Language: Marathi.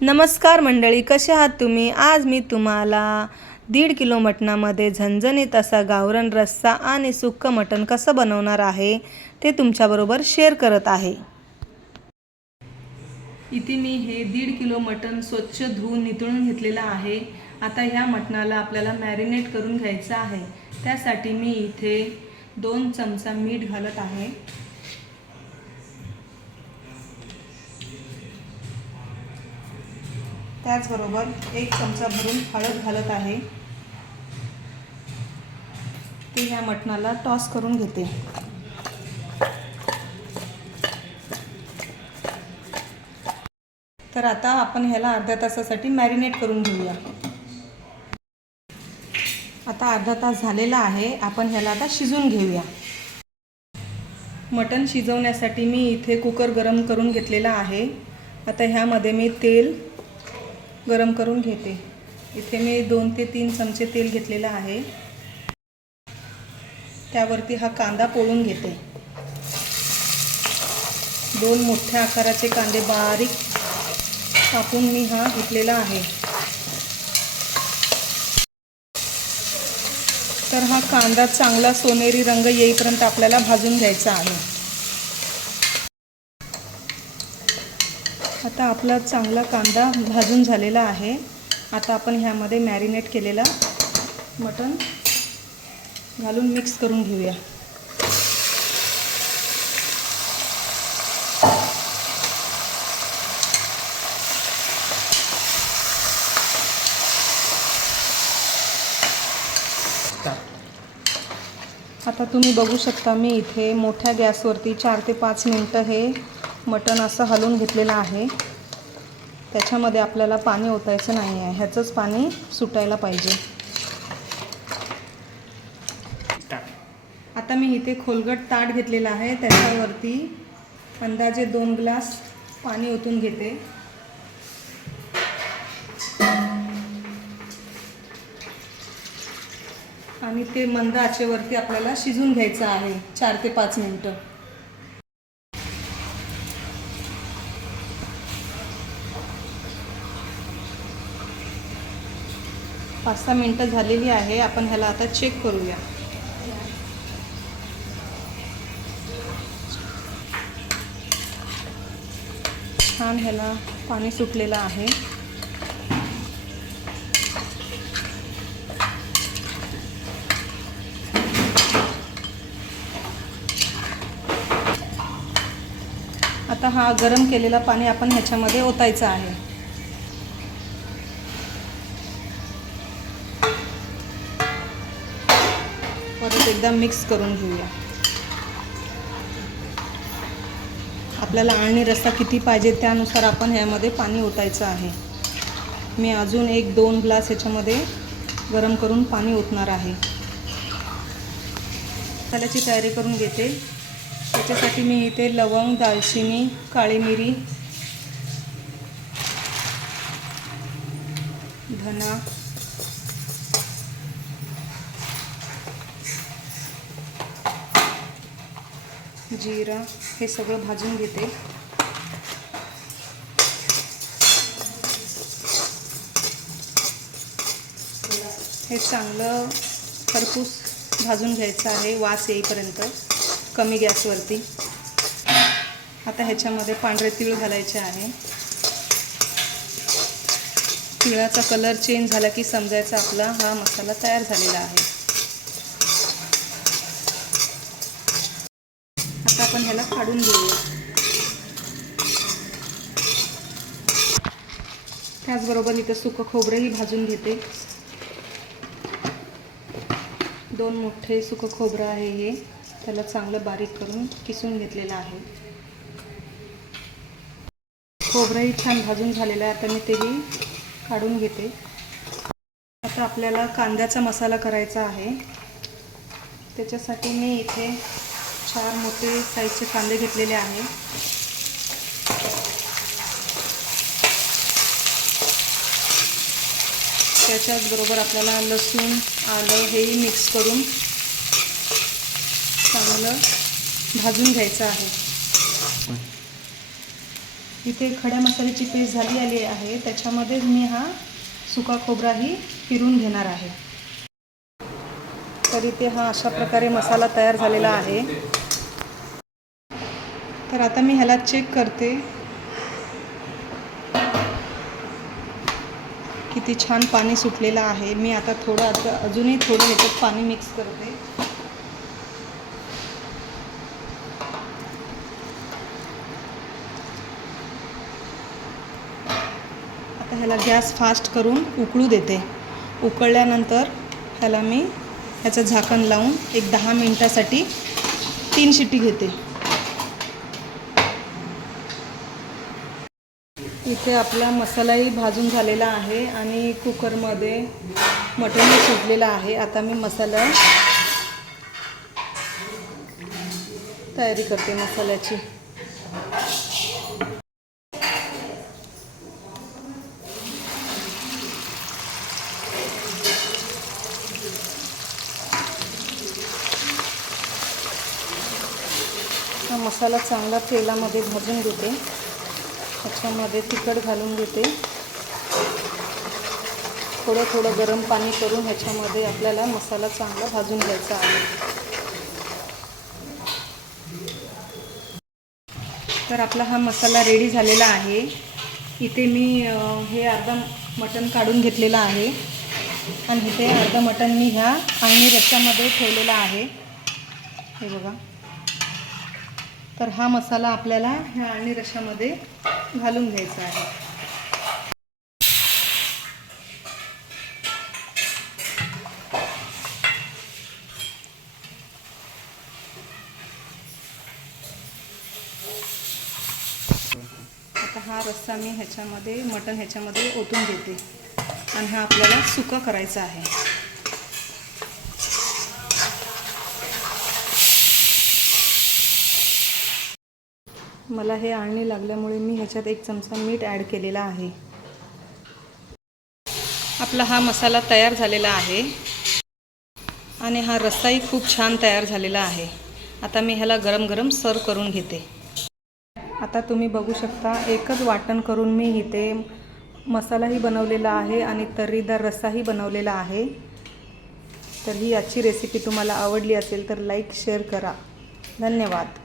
नमस्कार मंडळी, कसे आहात तुम्ही? आज मी तुम्हाला 1.5 किलो मटणामध्ये झणझणीत असा गावरान रस्सा आणि सुक्कं मटण कसं बनवणार आहे ते तुमच्याबरोबर शेअर करत आहे. इथे मी हे 1.5 किलो मटण स्वच्छ धुवून नितळून घेतलेलं आहे. आता ह्या मटणाला आपल्याला मॅरिनेट करून घ्यायचं आहे. त्यासाठी मी इथे 2 चमचा मीठ घालत आहे. त्याचबरोबर 1 चमचा भरून हळद घालत आहे. ते ह्या मटणाला टॉस करून घेते. तर आता आपण ह्याला अर्ध्या तासासाठी मॅरिनेट करून घेऊया. आता अर्धा तास झालेला आहे. आपण ह्याला आता शिजवून घेऊया. मटण शिजवण्यासाठी मी इथे कुकर गरम करून घेतलेला आहे. आता ह्यामध्ये मी तेल गरम करून घेते. इथे मी 2 ते 3 चमचे तेल घेतलेलं आहे. त्यावरती हा कांदा पोळून घेते. 2 मोठ्या आकाराचे कांदे बारीक कापून मी हा घेतलेला आहे. तर हा कांदा चांगला सोनेरी रंग येईपर्यंत आपल्याला भाजून घ्यायचा आहे. आता आपला चांगला कांदा भाजून झालेला आहे. आता आपण ह्यामध्ये मॅरिनेट केलेला मटण घालून मिक्स करून घेऊया. आता तुम्ही बघू शकता, मी इथे मोठ्या गॅसवरती 4 ते 5 मिनटं हे मटण असं हलवून घेतलेलं आहे. त्याच्यामध्ये आपल्याला पाणी ओतायचं नाही आहे. ह्याचंच पाणी सुटायला पाहिजे. आता मी इथे खोलगट ताट घेतलेलं आहे. त्याच्यावरती अंदाजे 2 ग्लास पाणी ओतून घेते. आणि ते मंद आचेवरती आपल्याला शिजून घ्यायचं आहे 4 ते 5 मिनटं. पाच 6 मिनटं झालेली आहे. आपण ह्याला आता चेक करूया. छान ह्याला पाणी सुटलेलं आहे. आता हा गरम केलेला पाणी आपण ह्याच्यामध्ये ओतायचं आहे. परत एकदा मिक्स करून घेऊया. आपल्याला आणि रस्सा किती पाहिजे त्यानुसार आपण ह्यामध्ये पाणी ओतायचं आहे. मी अजून 1-2 ग्लास ह्याच्यामध्ये गरम करून पाणी ओतणार आहे. मसाल्याची तयारी करून घेते. त्याच्यासाठी मी इथे लवंग, दालचिनी, काळी मिरी, धना, जिरा हे सगळं भाजून घेते. हे चांगलं खरपूस भाजून घ्यायचं आहे वास येईपर्यंत कमी गॅसवरती. आता ह्याच्यामध्ये पांढरे तीळ घालायचे आहे. तिळाचा कलर चेंज झाला की समजायचा आपला हा मसाला तयार झालेला आहे. आता आपण ह्याला काढून घेऊया. त्याचबरोबर इथं सुकं खोबरंही भाजून घेते. 2 मोठे सुकं खोबरं आहे हे. त्याला चांगलं बारीक करून किसून घेतलेलं आहे. खोबरंही छान भाजून झालेलं आहे. आता मी तेही काढून घेते. आता आपल्याला कांद्याचा मसाला करायचा आहे. त्याच्यासाठी मी इथे 4 मोठे साईजचे कांदे घेतलेले आहे. त्याच्याचबरोबर आपल्याला लसूण, आलं हेही मिक्स करून चांगलं भाजून घ्यायचं आहे. इथे खड्या मसाल्याची पेस्ट झाली आली आहे, त्याच्यामध्ये मी हा सुका खोबराही फिरून घेणार आहे. तर इथे हा अशा प्रकारे मसाला तयार झालेला आहे. तर आता मी ह्याला चेक करते किती छान पाणी सुटलेलं आहे. मी आता अजूनही थोडं ह्याच्यात पाणी मिक्स करते. आता ह्याला गॅस फास्ट करून उकळू देते. उकळल्यानंतर ह्याला मी ह्याचं झाकण लावून एक 10 मिनिटासाठी 3 शिट्टी घेते. इथे आपला मसालाही भाजून झालेला आहे आणि कुकरमध्ये मटणही शिजलेलं आहे. आता मी मसाला तयारी करते मसाल्याची. हा मसाला चांगला तेलामध्ये भाजून घेते. ह्याच्यामध्ये तिखट घालून घेते. थोडं गरम पाणी करून ह्याच्यामध्ये आपल्याला मसाला चांगला भाजून घ्यायचा आहे. तर आपला हा मसाला रेडी झालेला आहे. इथे मी हे अर्धा मटण काढून घेतलेलं आहे आणि इथे अर्धा मटण मी ह्या आळणी रश्श्यामध्ये ठेवलेला आहे. हे बघा. तर हा मसाला आपल्याला ह्या आळणी रश्श्यामध्ये घालून घ्यायचा आहे. आता हा रस्सा मी मटण ह्याच्यामध्ये ओतून घेते आणि हा आपल्याला सुका करायचा आहे. मला हे आळणी लागल्यामुळे मी ह्याच्यात 1 चमचा मीठ ॲड केलेला आहे. आपला हा मसाला तयार झालेला आहे आणि हा रस्साही खूप छान तयार झालेला आहे. आता मी ह्याला गरम गरम सर्व करून घेते. आता तुम्ही बघू शकता, एकच वाटण करून मी इथे मसालाही बनवलेला आहे आणि तर्रीदार रस्साही बनवलेला आहे. तर ही आजची रेसिपी तुम्हाला आवडली असेल तर लाईक शेअर करा. धन्यवाद.